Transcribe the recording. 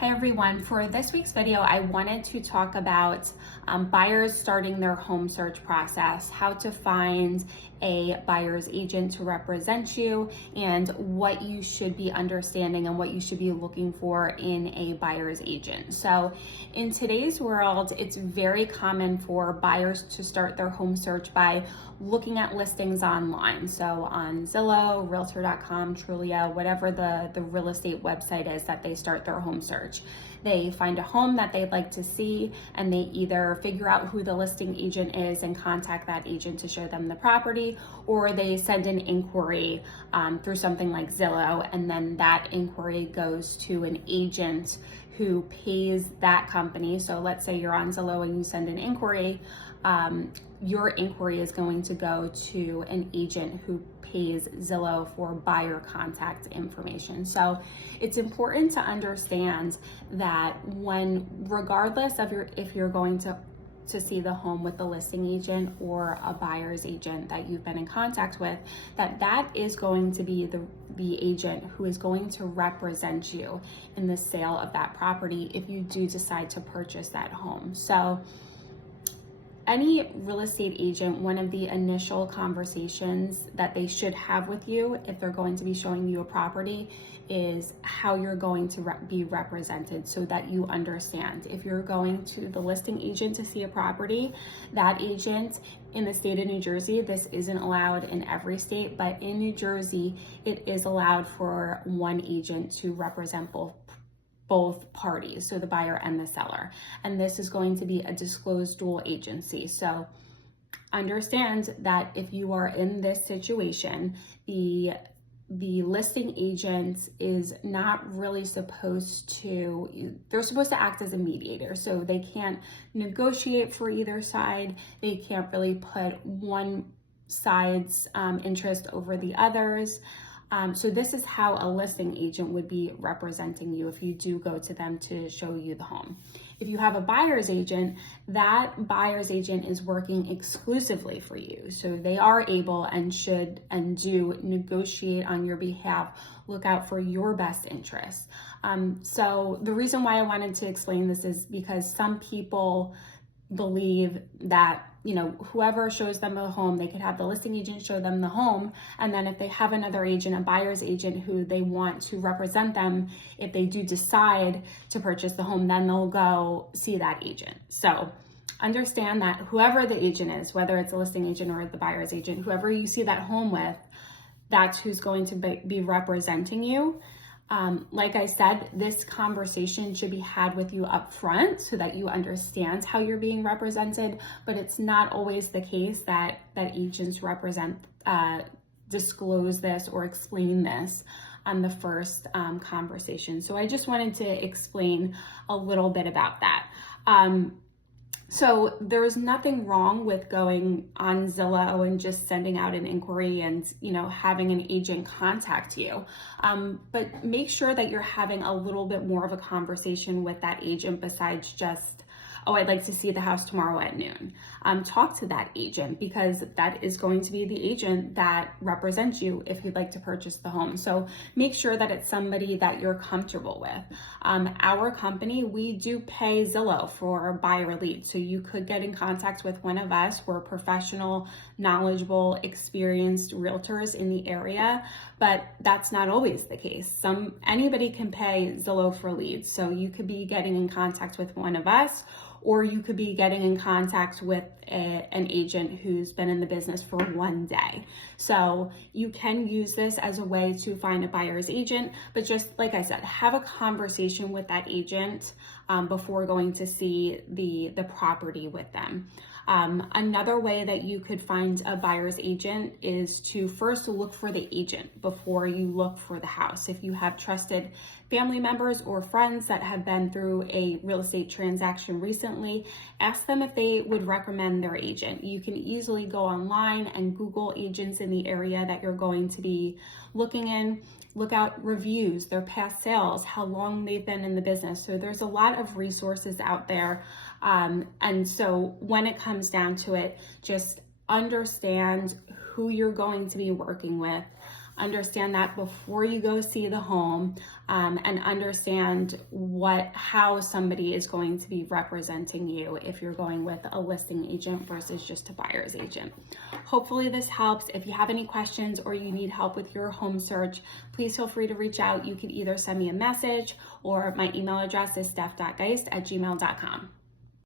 Hi everyone, for this week's video, I wanted to talk about buyers starting their home search process, how to find a buyer's agent to represent you, and what you should be understanding and what you should be looking for in a buyer's agent. So in today's world, it's very common for buyers to start their home search by looking at listings online. So on Zillow, Realtor.com, Trulia, whatever the real estate website is that they start their home search. They find a home that they'd like to see, and they either figure out who the listing agent is and contact that agent to show them the property, or they send an inquiry through something like Zillow, and then that inquiry goes to an agent who pays that company. So let's say you're on Zillow and you send an inquiry, your inquiry is going to go to an agent who pays Zillow for buyer contact information. So it's important to understand that regardless of if you're going to see the home with the listing agent or a buyer's agent that you've been in contact with, that is going to be the agent who is going to represent you in the sale of that property if you do decide to purchase that home. So any real estate agent, one of the initial conversations that they should have with you if they're going to be showing you a property is how you're going to be represented, so that you understand. If you're going to the listing agent to see a property, that agent in the state of New Jersey, this isn't allowed in every state, but in New Jersey, it is allowed for one agent to represent both parties, so the buyer and the seller. And this is going to be a disclosed dual agency. So understand that if you are in this situation, the listing agent is not really they're supposed to act as a mediator. So they can't negotiate for either side. They can't really put one side's interest over the others. So this is how a listing agent would be representing you if you do go to them to show you the home. If you have a buyer's agent, that buyer's agent is working exclusively for you. So they are able and should and do negotiate on your behalf, look out for your best interests. So the reason why I wanted to explain this is because some people believe that, whoever shows them the home, they could have the listing agent show them the home, and then if they have another agent, a buyer's agent who they want to represent them, if they do decide to purchase the home, then they'll go see that agent. So understand that whoever the agent is, whether it's a listing agent or the buyer's agent, whoever you see that home with, that's who's going to be representing you. Like I said, this conversation should be had with you up front so that you understand how you're being represented, but it's not always the case that agents disclose this or explain this on the first conversation. So I just wanted to explain a little bit about that. So there's nothing wrong with going on Zillow and just sending out an inquiry and, having an agent contact you. But make sure that you're having a little bit more of a conversation with that agent besides just, oh, I'd like to see the house tomorrow at noon. Talk to that agent, because that is going to be the agent that represents you if you'd like to purchase the home. So make sure that it's somebody that you're comfortable with. Our company, we do pay Zillow for buyer leads. So you could get in contact with one of us. We're professional, knowledgeable, experienced realtors in the area, but that's not always the case. Anybody can pay Zillow for leads. So you could be getting in contact with one of us, or you could be getting in contact with an agent who's been in the business for one day. So you can use this as a way to find a buyer's agent, but just like I said, have a conversation with that agent before going to see the property with them. Another way that you could find a buyer's agent is to first look for the agent before you look for the house. If you have trusted family members or friends that have been through a real estate transaction recently, ask them if they would recommend their agent. You can easily go online and Google agents in the area that you're going to be looking in. Look out reviews, their past sales, how long they've been in the business. So there's a lot of resources out there. And so when it comes down to it, just understand who you're going to be working with. understand that before you go see the home, and understand how somebody is going to be representing you if you're going with a listing agent versus just a buyer's agent. Hopefully this helps. If you have any questions or you need help with your home search, please feel free to reach out. You can either send me a message or my email address is steph.geist@gmail.com.